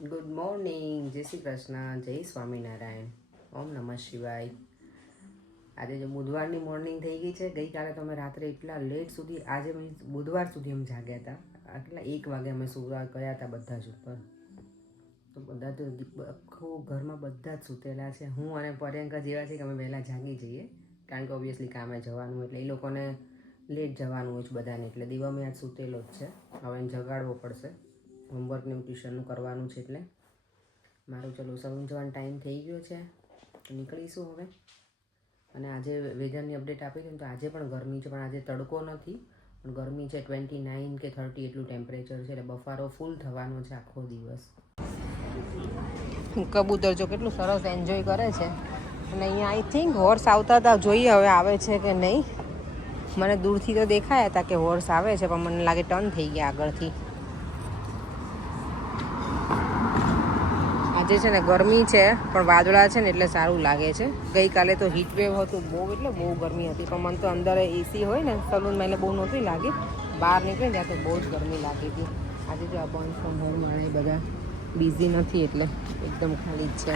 Good morning, જય શ્રી કૃષ્ણ, જય સ્વામિનારાયણ, ઓમ નમઃ શિવાય. આજે જો બુધવારની મોર્નિંગ થઈ ગઈ છે. ગઈકાલે તો અમે રાત્રે એટલા લેટ સુધી, આજે બુધવાર સુધી અમે જાગ્યા હતા. આટલા 1 વાગે અમે સુવા ગયા હતા બધા જ ઉપર. તો બધા તો આખું ઘરમાં બધા જ સૂતેલા છે. હું અને પ્રિયંકા જેવા છે કે અમે વહેલા જાગી જઈએ, કારણ કે ઓબ્વિયસલી કામે જવાનું એટલે એ લોકોને લેટ જવાનું હોય છે બધાને, એટલે દીવા મેં આજ સૂતેલો જ છે. હવે એને જગાડવો પડશે, હોમવર્કનું ટ્યુશનનું કરવાનું છે. એટલે મારું ચલો સલૂન જવાનો ટાઈમ થઈ ગયો છે, તો નીકળીશું હવે. અને આજે વેધરની અપડેટ આપી હતી તો આજે પણ ગરમી છે, પણ આજે તડકો નથી, પણ ગરમી છે. 29 કે 30 એટલું ટેમ્પરેચર છે, એટલે બફારો ફૂલ થવાનો છે આખો દિવસ. કબૂતર જો કેટલું સરસ એન્જોય કરે છે. અને અહીંયા આઈ થિંક હોર્સ આવતા હતા, જોઈએ હવે આવે છે કે નહીં. મને દૂરથી તો દેખાયા હતા કે હોર્સ આવે છે, પણ મને લાગે ટર્ન થઈ ગયા આગળથી. આજે છે ને ગરમી છે, પણ વાદળા છે ને એટલે સારું લાગે છે. ગઈકાલે તો હીટવેવ હતું, બહુ એટલે બહુ ગરમી હતી, પણ મને તો અંદર એસી હોય ને સલૂનમાં એટલે બહુ નહોતી લાગી. બહાર નીકળે ત્યાં તો બહુ જ ગરમી લાગી હતી. આજે જો આ બંધ ફોર્મવાળા એ બધા બિઝી નથી, એટલે એકદમ ખાલી જ છે.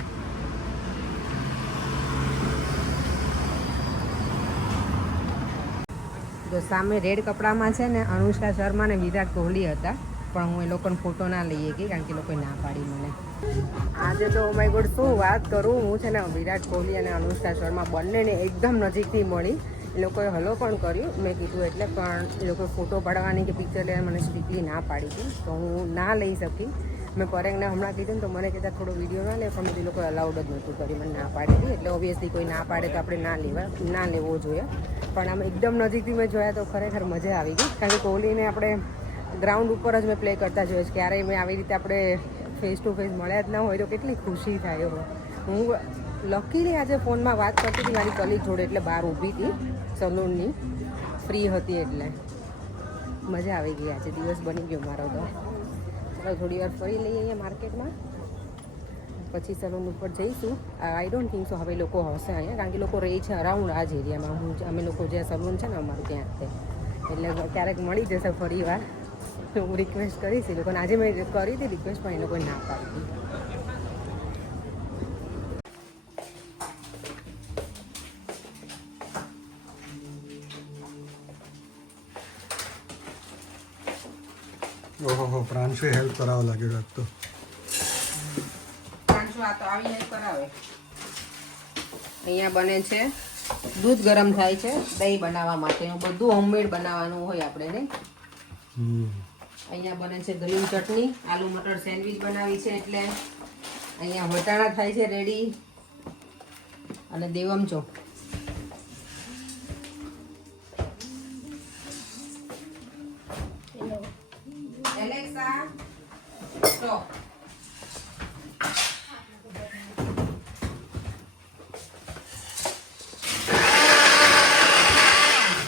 તો સામે રેડ કપડામાં છે ને અનુષ્કા શર્મા ને વિરાટ કોહલી હતા, પણ હું એ લોકોને ફોટો ના લઈએ ગઈ, કારણ કે લોકોએ ના પાડી મને. આજે તો માય ગોડ શું વાત કરું, હું છે ને વિરાટ કોહલી અને અનુષ્કા શર્મા બંનેને એકદમ નજીકથી મળી. એ લોકોએ હલો પણ કર્યું, મેં કીધું એટલે, પણ એ લોકોએ ફોટો પાડવાની કે પિક્ચર લેવાની મને સ્ટ્રિક્ટલી ના પાડી હતી, તો હું ના લઈ શકી. મેં પરેંગને હમણાં કીધું ને તો મને કહેતા થોડો વિડીયો ના લે, પણ એ લોકોએ અલાઉડ જ નહોતું કર્યું, મને ના પાડી હતી. એટલે ઓબ્વિયસલી કોઈ ના પાડે તો આપણે ના લેવો જોઈએ. પણ આમ એકદમ નજીકથી મેં જોયા તો ખરેખર મજા આવી ગઈ, કારણ કે કોહલીને આપણે ગ્રાઉન્ડ ઉપર જ મેં પ્લે કરતા જોઈએ છે. ક્યારેય મેં આવી રીતે આપણે ફેસ ટુ ફેસ મળ્યા જ ના હોય તો કેટલી ખુશી થાય હોય. હું લકીલી આજે ફોનમાં વાત કરતી હતી મારી કલીગ જોડે, એટલે બહાર ઊભી હતી સલૂનની, ફ્રી હતી, એટલે મજા આવી ગઈ. આજે દિવસ બની ગયો મારો તો. ચાલો થોડી વાર ફરી લઈએ અહીંયા માર્કેટમાં, પછી સલૂન ઉપર જઈશું. આઈ ડોન્ટ થિંક સો હવે લોકો હશે અહીંયા, કારણ કે લોકો રહે છે અરાઉન્ડ આ જ એરિયામાં. અમે લોકો જ્યાં સલૂન છે ને અમારું ત્યાં છે, એટલે ક્યારેક મળી જશે ફરી વાર. હું રિક્વેસ્ટ કરીશ એ લોકોને. આજે મેં કરી હતી રિક્વેસ્ટ, પણ એ લોકોએ ના પાડી. ઓહો, પ્રાંશુ હેલ્પ કરાવવા લાગ્યો રાત તો. પ્રાંશુ આ તો આવી હેલ્પ કરાવે. અહીંયા બને છે, દૂધ ગરમ થાય છે દહીં બનાવવા માટે. બધું હોમમેડ બનાવવાનું હોય આપણે ને. અહીંયા બને છે ગ્રીન ચટણી, આલુ મટર સેન્ડવીચ બનાવી છે, એટલે અહીંયા વટાણા થાય છે રેડી, અને દેવમચો. Alexa stop.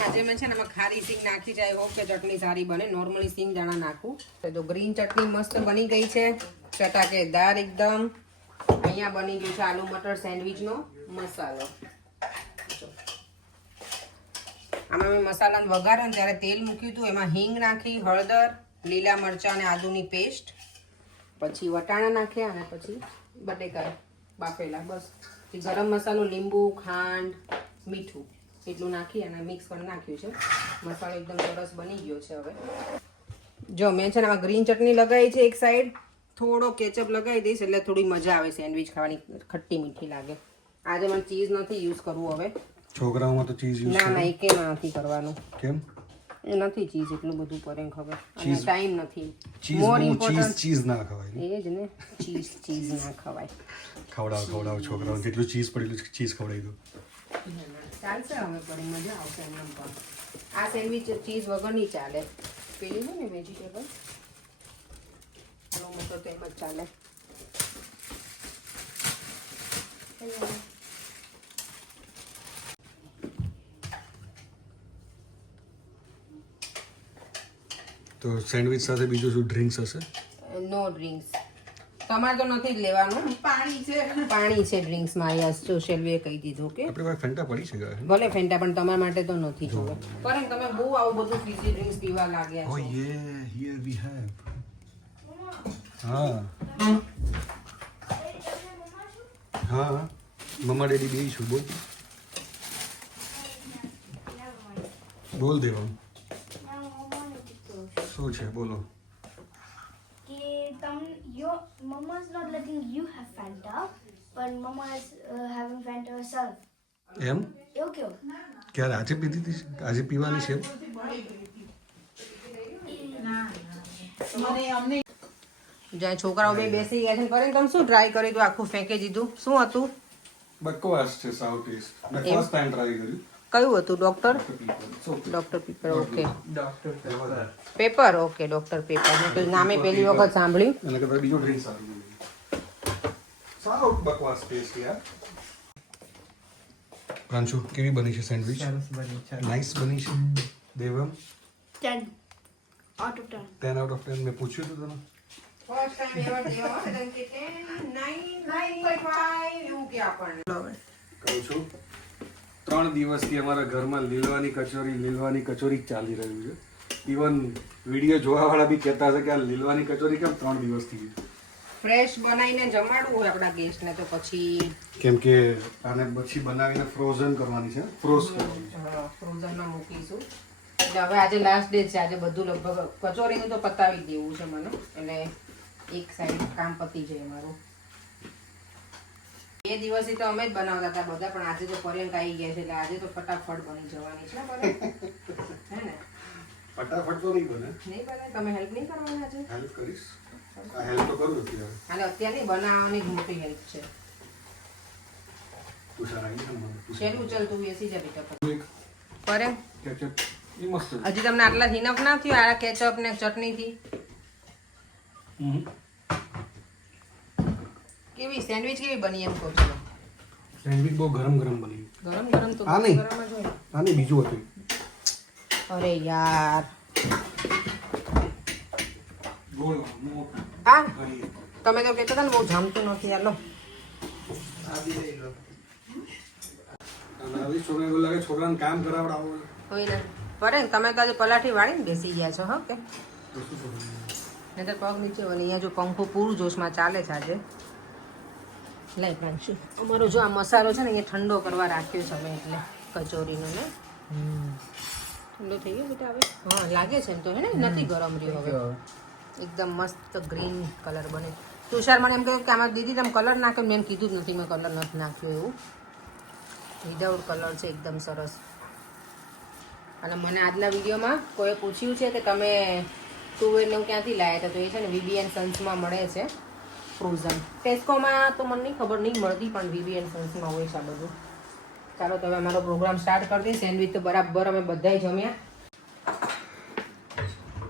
આજે મેં છે ને એમાં ખારી સિંગ નાખી છે. આઈ હોપ કે ચટણી સારી બને. નોર્મલી સિંગ દાણા નાખું તો ગ્રીન ચટણી મસ્ત બની ગઈ છે, ચટાકેદાર એકદમ. અહીંયા બની ગયું છે આલુ મટર સેન્ડવીચનો મસાલો. આમાં મેં મસાલાનો વઘાર્યો ત્યારે તેલ મૂક્યું હતું, એમાં હિંગ નાખી, હળદર, લીલા મરચાં અને આદુની પેસ્ટ, પછી વટાણા નાખ્યા, અને પછી બટેકા બાફેલા. બસ ગરમ મસાલો, લીંબુ, ખાંડ, મીઠું એટલું નાખી અને મિક્સ કરી નાખ્યું છે. મસાલો એકદમ સરસ બની ગયો છે. હવે જો મેં છે ને આમાં ગ્રીન ચટણી લગાવી છે એક સાઈડ, થોડો કેચઅપ લગાવી દઈશ એટલે થોડી મજા આવે સેન્ડવીચ ખાવાની, ખટ્ટી મીઠી લાગે. આજે મને ચીઝ નથી યુઝ કરવું. હવે છોકરાઓમાં તો ચીઝ યુઝ ના એ કેમ નથી કરવાનું? કેમ એ નથી ચીઝ એટલું બધું કરે ખબર, અને ટાઈમ નથી. મોર ઇમ્પોર્ટન્ટ ચીઝ ના ખવાય. એ જ ને, ચીઝ ના ખવાય. ખવડાવ છોકરાઓને જેટલું ચીઝ પડેલું ચીઝ ખવડાવી દો. ચાલશે હવે પણ મજા આવશે એમ પણ. આ સેન્ડવીચ ચીઝ વગર નહીં ચાલે. પેલી હોય ને વેજીટેબલ મોટો તો એમ જ ચાલે. તો સેન્ડવિચ સાથે બીજું શું ડ્રિંક્સ હશે? નો ડ્રિંક્સ. તમારે તો નથી જ લેવાનું. પાણી છે ડ્રિંક્સમાં. યસ, જો શેલ્વીએ કહી દીધું કે આપણી પાસે ફેન્ટા પડી છે. ભલે ફેન્ટા, પણ તમારા માટે તો નથી જોવે. પણ તમે બહુ આવું બધું ફીઝી ડ્રિંક્સ પીવા લાગ્યા છો. ઓ યે, હિયર વી હેવ. હા હા હા મમ્મા ડેડી બે છું બોલ બોલ દેવાનું શું છે બોલો Your mama's not letting you have Fanta, but mama is having Fanta herself. M Okay. ક્યારે આજે પીધી હતી આજે પીવાની છે જ્યાં છોકરાઓ બે બેસી ગયા છે કરીને તમે શું ટ્રાય કરી તું આખું ફેંકી દીધું શું હતું બકવાસ છે સાઉ ટેસ્ટ મેં ફર્સ્ટ ટાઈમ ટ્રાય કર્યું કયું હતું doctor doctor paper okay paper okay doctor paper મેં પેલું નામે પહેલી વખત સાંભળ્યું એના કરતાં બીજો ડ્રિંક સારો બકવાસ ટેસ્ટ યાર પ્રાંશુ કેવી બની છે સેન્ડવિચ નાઇસ બની છે Devam 10 out of 10. 10 out of 10 મેં પૂછ્યું હતું તને ફર્સ્ટ ટાઈમ એવર દેવા હોય કે 9.5 એવું કે આપણને કહું છું 3 દિવસથી અમારા ઘરમાં લીલવાની કચોરી જ ચાલી રહ્યું છે ઇવન વિડીયો જોવાવાળા બી કહેતા છે કે આ લીલવાની કચોરી કેમ 3 દિવસથી ફ્રેશ બનાવીને જમાડવું હોય આપણા ગેસ્ટને તો પછી કેમ કે આને પછી બનાવીને ફ્રોઝન કરવાની છે ફ્રોઝ કરવાની છે ફ્રોઝનમાં મૂકીશું એટલે હવે આજે લાસ્ટ ડે છે આજે બધું લગભગ કચોરીનું તો પતાવી જ દેવું છે મને એટલે એક સાઈડ કામ પતી જાય મારું એ દિવસે તો અમે જ બનાવતા હતા બધા પણ આજે તો પર્યંક આવી ગયા છે એટલે આજે તો ફટાફટ બની જવાની છે બરાબર હે ને ફટાફટ તો નહીં બને નહીં બને તમે હેલ્પ નહીં કરવાની આજે હેલ્પ કરીશ આ હેલ્પ તો કરું અત્યારે અને અત્યારની બનાવવાની જ મોટી હેલ્પ છે તુષાર આવી છે મને શેલું ચલ તું બેસી જા બેટા એક પરે કેચઅપ એ મસ્ત છે હજી તમને આટલા ઇનફ ના થયું આ કેચઅપ ને ચટણીથી કેવી સેન્ડવિચ કેવી બની એમ કહું છું સેન્ડવિચ બહુ ગરમ બની ગરમ ગરમ તો આ નહીં. ગરમ જ હોય આ નહીં બીજું હતું અરે યાર ગોળ મોટું હા તમે તો કહેતા હતા ને બહુ જામતું નથી યાર લો અને આવી છોકરાને એવું લાગે છોકરાને કામ કરાવડાવો કોઈ ના પરે ને તમે તો આજે પલાઠી વાળીને બેસી ગયા છો હા કે તો શું કરું નહીં તો પગ નીચે હોય ને અહીંયા જો પંખો પૂરું જોશમાં ચાલે છે આજે લઈ પ્રાંશુ અમારો જો આ મસાલો છે ને અહીંયા ઠંડો કરવા રાખ્યો છે અમે એટલે કચોરીનો ને ઠંડો થઈ ગયો બેટા હવે હા લાગે છે એમ તો હે ને નથી ગરમ રહ્યો હવે એકદમ મસ્ત ગ્રીન કલર બને તુષાર મને એમ કહ્યું કે આમાં દીદી તમે કલર નાખ્યો મેં એમ કીધું જ નથી મેં કલર નથી નાખ્યો એવું વિધાઉટ કલર છે એકદમ સરસ અને મને આજના વિડીયોમાં કોઈ પૂછ્યું છે કે તમે તુવેરને હું ક્યાંથી લાવ્યા હતા તો એ છે ને VB&, સન્સમાં મળે છે ફ્રોઝન ટેસ્કોમાં તો મને નહીં ખબર નહીં મળતી પણ VB&, સન્સમાં હોય છે આ બધું ચાલો તો હવે અમારો પ્રોગ્રામ સ્ટાર્ટ કરી દઈએ સેન્ડવિચ તો બરાબર અમે બધાય જમ્યા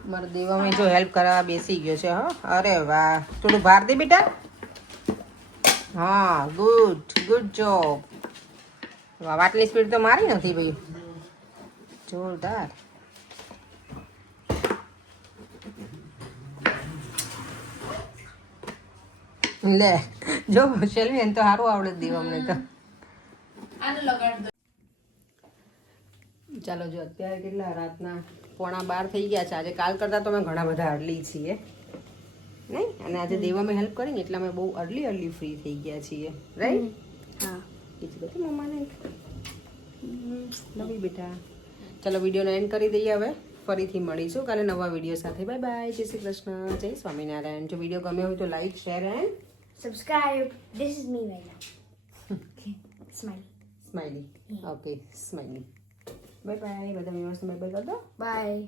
મારો દેવામાં જો હેલ્પ કરવા બેસી ગયો છે હા અરે વાહ થોડું ભાર દે બેટા હા ગુડ જોબ વાટલી સ્પીડ તો મારી નથી ભાઈ જોરદાર લે જો શેલ્વી એને તો સારું આવડે જ દીવ અમને તો ચાલો જો અત્યારે કેટલા રાતના 11:15 થઈ ગયા છે આજે કાલ કરતાં તો અમે ઘણા બધા અર્લી છીએ નહીં અને આજે દેવામાં હેલ્પ કરીને એટલે અમે બહુ અર્લી ફ્રી થઈ ગયા છીએ રાઈટ હા બીજું બધું મમ્માને નવી બેટા ચાલો વિડીયોનો એન્ડ કરી દઈએ હવે ફરીથી મળીશું કાલે નવા વિડીયો સાથે બાય બાય જય શ્રી કૃષ્ણ જય સ્વામિનારાયણ જો વિડીયો ગમ્યો હોય તો like share and subscribe. This is me right now. Okay, smile. Smiley okay smiley bye bye બધા વ્યવસ્થિત બાય બાય કરી દો Bye.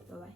Bye bye.